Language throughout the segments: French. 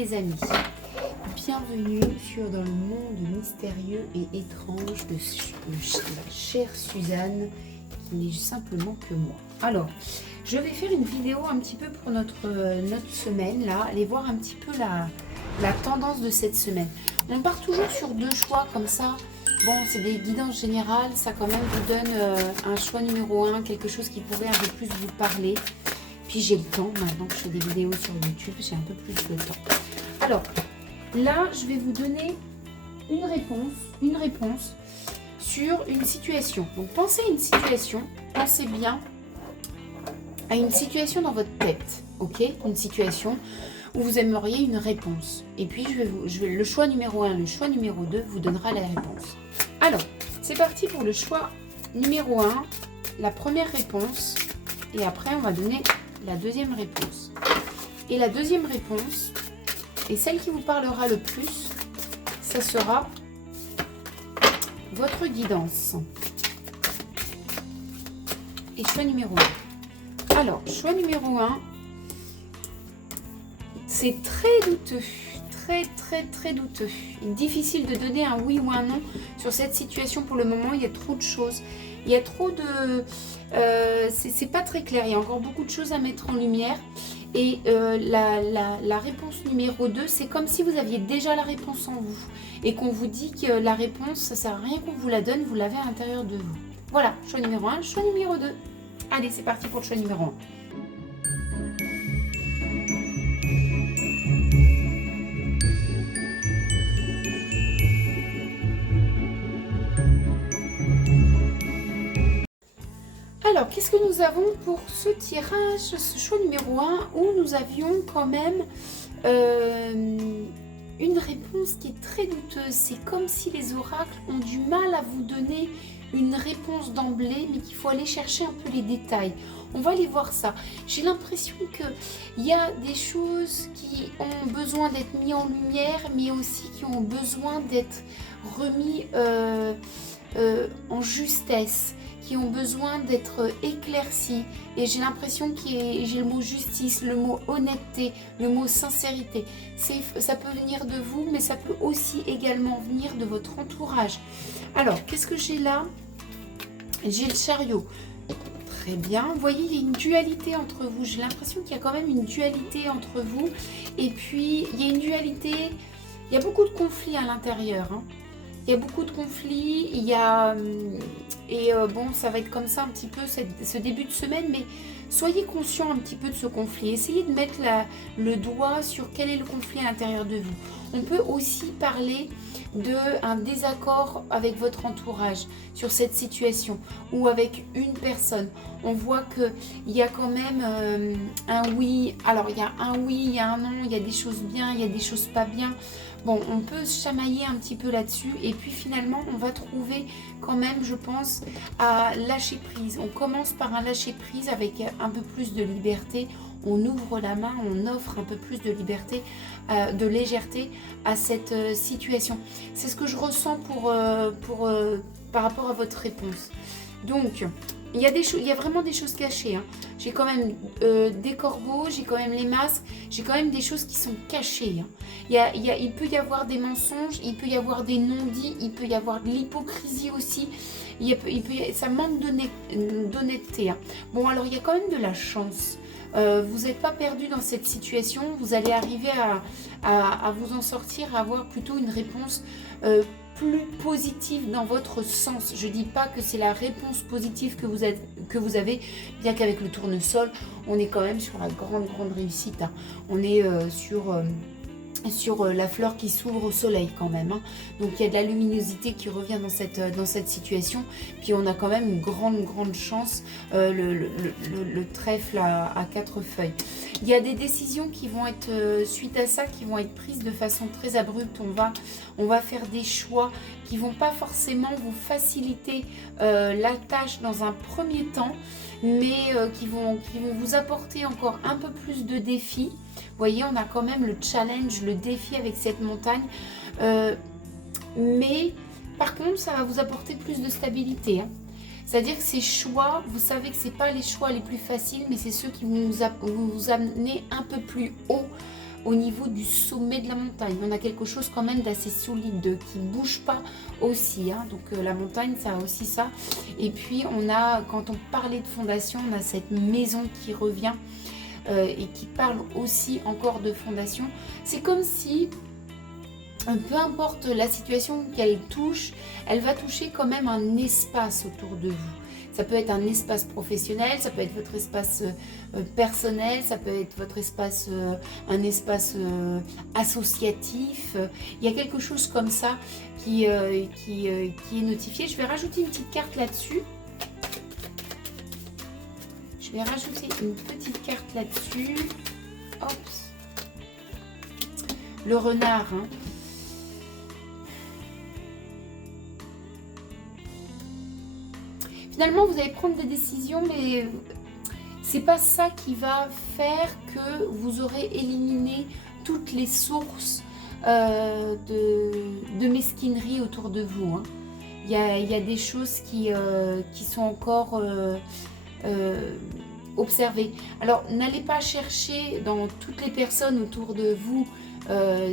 les amis, bienvenue sur Dans le monde mystérieux et étrange de la chère Suzanne, qui n'est simplement que moi. Alors, je vais faire une vidéo un petit peu pour notre semaine, là, aller voir un petit peu la tendance de cette semaine. On part toujours sur 2 choix comme ça. Bon, c'est des guidances générales, ça quand même vous donne un choix numéro 1, quelque chose qui pourrait un peu plus vous parler. Puis j'ai le temps, maintenant que je fais des vidéos sur YouTube, j'ai un peu plus de temps. Alors, là, je vais vous donner une réponse sur une situation. Donc, pensez à une situation, pensez bien à une situation dans votre tête, ok? Une situation où vous aimeriez une réponse. Et puis, le choix numéro 1, le choix numéro 2 vous donnera la réponse. Alors, c'est parti pour le choix numéro 1, la première réponse, et après, on va donner la deuxième réponse. Et la deuxième réponse, et celle qui vous parlera le plus, ça sera votre guidance. Et choix numéro 1. Alors, choix numéro 1, c'est très douteux. Très douteux. Difficile de donner un oui ou un non sur cette situation pour le moment. Il y a trop de choses. Il y a trop de... c'est pas très clair. Il y a encore beaucoup de choses à mettre en lumière. Et la réponse numéro 2, c'est comme si vous aviez déjà la réponse en vous. Et qu'on vous dit que la réponse, ça sert à rien qu'on vous la donne, vous l'avez à l'intérieur de vous. Voilà, choix numéro 1, choix numéro 2. Allez, c'est parti pour le choix numéro 1. Alors, qu'est-ce que nous avons pour ce tirage, ce choix numéro 1, où nous avions quand même une réponse qui est très douteuse. C'est comme si les oracles ont du mal à vous donner une réponse d'emblée, mais qu'il faut aller chercher un peu les détails. On va aller voir ça. J'ai l'impression qu'il y a des choses qui ont besoin d'être mises en lumière, mais aussi qui ont besoin d'être remis en justesse, qui ont besoin d'être éclaircies. Et j'ai l'impression que j'ai le mot justice, le mot honnêteté, le mot sincérité. Ça peut venir de vous, mais ça peut aussi également venir de votre entourage. Alors, qu'est-ce que j'ai là? J'ai le chariot. Très bien. Vous voyez, il y a une dualité entre vous. J'ai l'impression qu'il y a quand même une dualité entre vous. Et puis, il y a une dualité... Il y a beaucoup de conflits à l'intérieur, hein. Il y a beaucoup de conflits, il y a... bon, ça va être comme ça un petit peu ce début de semaine, mais soyez conscient un petit peu de ce conflit. Essayez de mettre le doigt sur quel est le conflit à l'intérieur de vous. On peut aussi parler d'un désaccord avec votre entourage sur cette situation ou avec une personne. On voit qu'il y a quand même un oui. Alors, il y a un oui, il y a un non, il y a des choses bien, il y a des choses pas bien. Bon, on peut se chamailler un petit peu là-dessus et puis finalement, on va trouver quand même, je pense, à lâcher prise. On commence par un lâcher prise avec un peu plus de liberté. On ouvre la main, on offre un peu plus de liberté, de légèreté à cette situation. C'est ce que je ressens par rapport à votre réponse. Donc, il y a vraiment des choses cachées, hein. J'ai quand même des corbeaux, j'ai quand même les masques, j'ai quand même des choses qui sont cachées, hein. Il peut y avoir des mensonges, il peut y avoir des non-dits, il peut y avoir de l'hypocrisie aussi. Ça manque d'honnêteté, hein. Bon, alors il y a quand même de la chance. Vous n'êtes pas perdu dans cette situation, vous allez arriver à vous en sortir, à avoir plutôt une réponse plus positive dans votre sens. Je ne dis pas que c'est la réponse positive que vous avez, bien qu'avec le tournesol, on est quand même sur la grande réussite, hein. On est sur la fleur qui s'ouvre au soleil quand même, hein. Donc il y a de la luminosité qui revient dans cette situation. Puis on a quand même une grande chance, le trèfle à 4 feuilles. Il y a des décisions qui vont être, suite à ça, qui vont être prises de façon très abrupte. On va faire des choix qui vont pas forcément vous faciliter la tâche dans un premier temps, mais qui vont vous apporter encore un peu plus de défis. Vous voyez, on a quand même le challenge, le défi avec cette montagne. Mais par contre, ça va vous apporter plus de stabilité, hein. C'est-à-dire que ces choix, vous savez que ce n'est pas les choix les plus faciles, mais c'est ceux qui vont vous amener un peu plus haut au niveau du sommet de la montagne. On a quelque chose quand même d'assez solide, qui ne bouge pas aussi. Hein. Donc la montagne, ça a aussi ça. Et puis on a, quand on parlait de fondation, on a cette maison qui revient et qui parle aussi encore de fondation. C'est comme si, peu importe la situation qu'elle touche, elle va toucher quand même un espace autour de vous. Ça peut être un espace professionnel, ça peut être votre espace personnel, ça peut être votre espace, un espace associatif. Il y a quelque chose comme ça qui est notifié. Je vais rajouter une petite carte là-dessus. Je vais rajouter une petite carte là-dessus. Hop. Le renard. Hein. Finalement, vous allez prendre des décisions, mais c'est pas ça qui va faire que vous aurez éliminé toutes les sources de mesquinerie autour de vous. Hein. Il y a des choses qui sont encore observées. Alors, n'allez pas chercher dans toutes les personnes autour de vous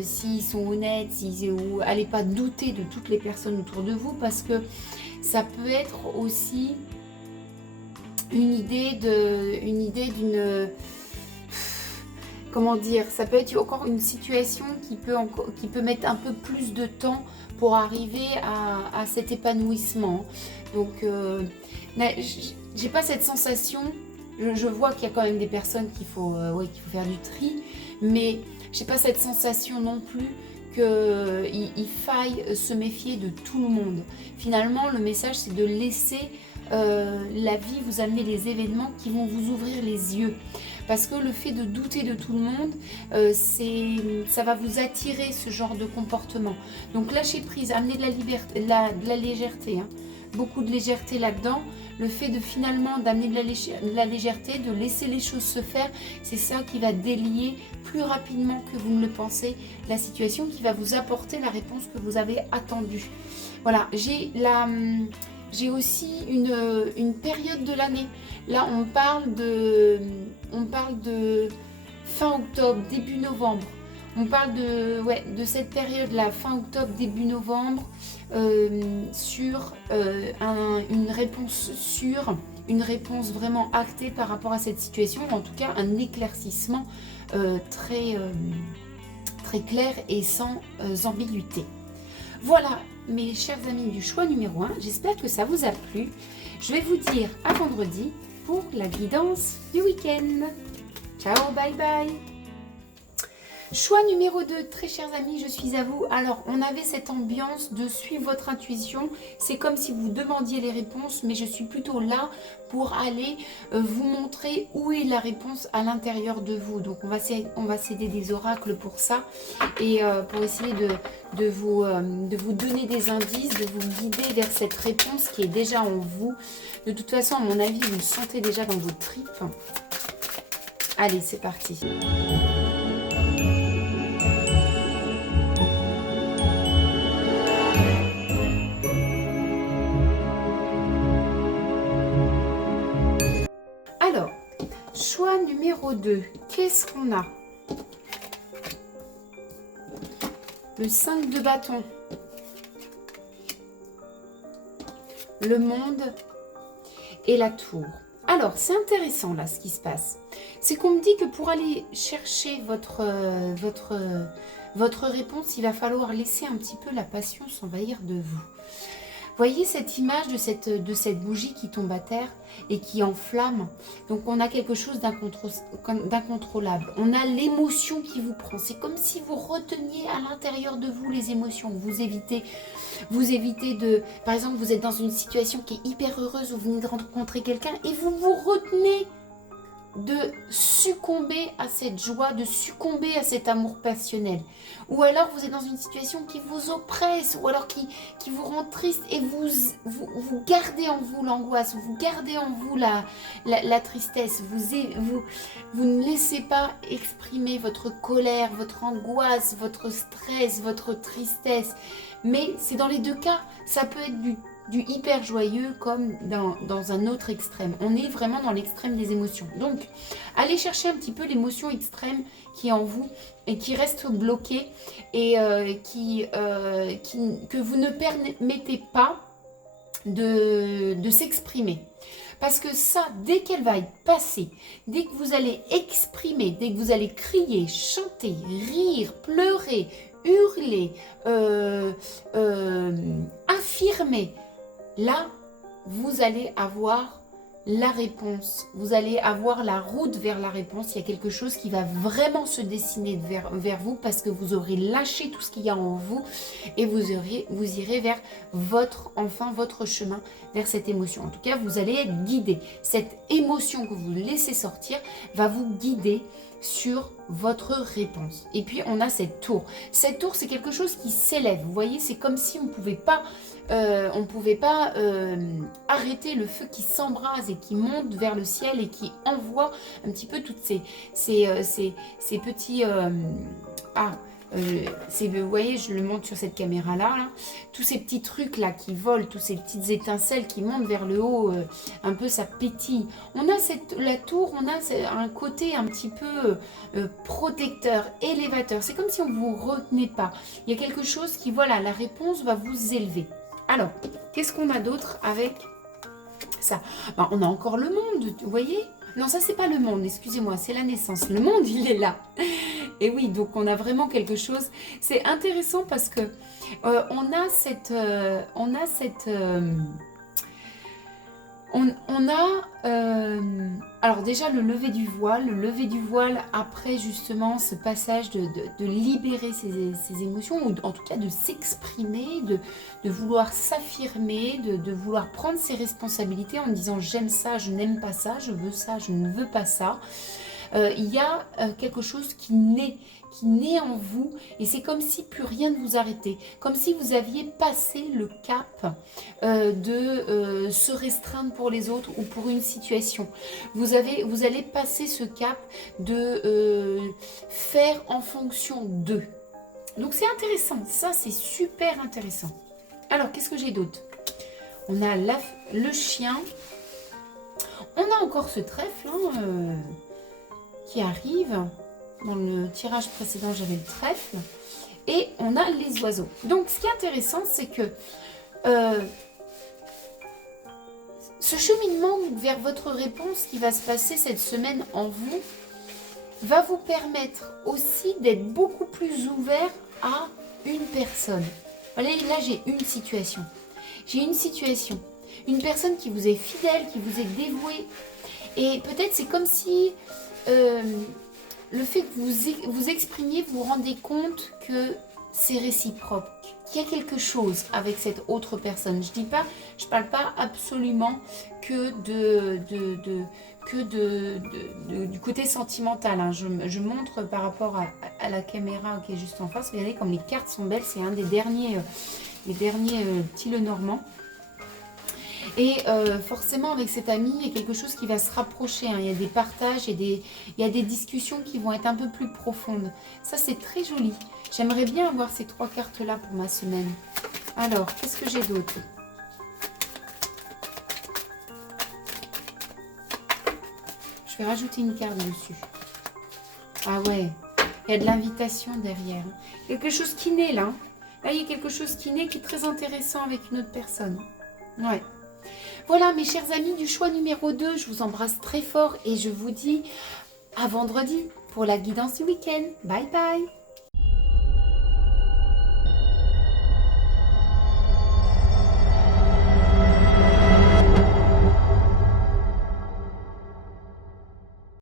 s'ils sont honnêtes, ou allez pas douter de toutes les personnes autour de vous, parce que ça peut être aussi une idée d'une, comment dire, ça peut être encore une situation qui peut mettre un peu plus de temps pour arriver à cet épanouissement. Donc j'ai pas cette sensation, je vois qu'il y a quand même des personnes qu'il faut faire du tri, mais j'ai pas cette sensation non plus qu'il faille se méfier de tout le monde. Finalement, le message, c'est de laisser la vie vous amener les événements qui vont vous ouvrir les yeux. Parce que le fait de douter de tout le monde, ça va vous attirer ce genre de comportement. Donc lâchez prise, amenez de la liberté, de la légèreté. Hein. Beaucoup de légèreté là-dedans. Le fait de finalement d'amener de la légèreté, de laisser les choses se faire, c'est ça qui va délier plus rapidement que vous ne le pensez la situation, qui va vous apporter la réponse que vous avez attendue. Voilà, j'ai aussi une période de l'année. Là, on parle de fin octobre, début novembre. On parle de cette période-là, fin octobre, début novembre, sur une réponse sûre, une réponse vraiment actée par rapport à cette situation, ou en tout cas un éclaircissement très clair et sans ambiguïté. Voilà, mes chers amis du choix numéro 1, j'espère que ça vous a plu. Je vais vous dire à vendredi pour la guidance du week-end. Ciao, bye bye. Choix numéro 2, très chers amis, je suis à vous. Alors, on avait cette ambiance de suivre votre intuition. C'est comme si vous demandiez les réponses, mais je suis plutôt là pour aller vous montrer où est la réponse à l'intérieur de vous. Donc, on va s'aider des oracles pour ça et pour essayer de vous donner des indices, de vous guider vers cette réponse qui est déjà en vous. De toute façon, à mon avis, vous le sentez déjà dans vos tripes. Allez, c'est parti. Alors, choix numéro 2, qu'est-ce qu'on a? Le 5 de bâton, le monde et la tour. Alors, c'est intéressant là ce qui se passe. C'est qu'on me dit que pour aller chercher votre réponse, il va falloir laisser un petit peu la passion s'envahir de vous. Voyez cette image de cette bougie qui tombe à terre et qui enflamme. Donc on a quelque chose d'incontrôlable. On a l'émotion qui vous prend. C'est comme si vous reteniez à l'intérieur de vous les émotions. Vous évitez de... Par exemple, vous êtes dans une situation qui est hyper heureuse où vous venez de rencontrer quelqu'un et vous vous retenez de succomber à cette joie, de succomber à cet amour passionnel. Ou alors vous êtes dans une situation qui vous oppresse, ou alors qui vous rend triste et vous gardez en vous l'angoisse, vous gardez en vous la tristesse, vous ne laissez pas exprimer votre colère, votre angoisse, votre stress, votre tristesse. Mais c'est dans les deux cas, ça peut être du hyper joyeux comme dans un autre extrême. On est vraiment dans l'extrême des émotions. Donc, allez chercher un petit peu l'émotion extrême qui est en vous et qui reste bloquée et que vous ne permettez pas de s'exprimer. Parce que ça, dès qu'elle va être passée, dès que vous allez exprimer, dès que vous allez crier, chanter, rire, pleurer, hurler, affirmer, là, vous allez avoir la réponse. Vous allez avoir la route vers la réponse. Il y a quelque chose qui va vraiment se dessiner vers vous parce que vous aurez lâché tout ce qu'il y a en vous et vous irez vers votre chemin, vers cette émotion. En tout cas, vous allez être guidé. Cette émotion que vous laissez sortir va vous guider sur votre réponse. Et puis, on a cette tour. Cette tour, c'est quelque chose qui s'élève. Vous voyez, c'est comme si on ne pouvait pas arrêter le feu qui s'embrase et qui monte vers le ciel et qui envoie un petit peu toutes ces petits... vous voyez, je le montre sur cette caméra-là, là, tous ces petits trucs-là qui volent, tous ces petites étincelles qui montent vers le haut, un peu ça pétille. On a la tour, on a un côté un petit peu protecteur, élévateur. C'est comme si on ne vous retenait pas. Il y a quelque chose qui, voilà, la réponse va vous élever. Alors, qu'est-ce qu'on a d'autre avec ça? On a encore le monde, vous voyez? Non, ça, c'est pas le monde, excusez-moi, c'est la naissance. Le monde, il est là. Et oui, donc on a vraiment quelque chose. C'est intéressant parce que alors déjà le lever du voile après justement ce passage de libérer ses émotions, ou en tout cas de s'exprimer, de vouloir s'affirmer, de vouloir prendre ses responsabilités en disant j'aime ça, je n'aime pas ça, je veux ça, je ne veux pas ça. Il y a quelque chose qui naît en vous et c'est comme si plus rien ne vous arrêtait, comme si vous aviez passé le cap de se restreindre pour les autres ou pour une situation. Vous allez passer ce cap de faire en fonction d'eux. Donc c'est intéressant, ça c'est super intéressant. Alors qu'est-ce que j'ai d'autre? On a le chien, on a encore ce trèfle qui arrive. Dans le tirage précédent, j'avais le trèfle. Et on a les oiseaux. Donc, ce qui est intéressant, c'est que ce cheminement vers votre réponse qui va se passer cette semaine en vous va vous permettre aussi d'être beaucoup plus ouvert à une personne. Voilà, là, j'ai une situation. Une personne qui vous est fidèle, qui vous est dévouée. Et peut-être c'est comme si... le fait que vous exprimiez, vous vous rendez compte que c'est réciproque, qu'il y a quelque chose avec cette autre personne. Je parle pas absolument que du côté sentimental. Hein. Je montre par rapport à la caméra qui est juste en face. Regardez comme les cartes sont belles. C'est un des derniers petits Lenormand. Et forcément, avec cet ami, il y a quelque chose qui va se rapprocher. Hein. Il y a des partages, il y a des discussions qui vont être un peu plus profondes. Ça, c'est très joli. J'aimerais bien avoir ces 3 cartes-là pour ma semaine. Alors, qu'est-ce que j'ai d'autre? Je vais rajouter une carte dessus. Ah ouais, il y a de l'invitation derrière. Quelque chose qui naît là. Là, il y a quelque chose qui naît qui est très intéressant avec une autre personne. Ouais. Voilà mes chers amis du choix numéro 2, je vous embrasse très fort et je vous dis à vendredi pour la guidance du week-end. Bye bye.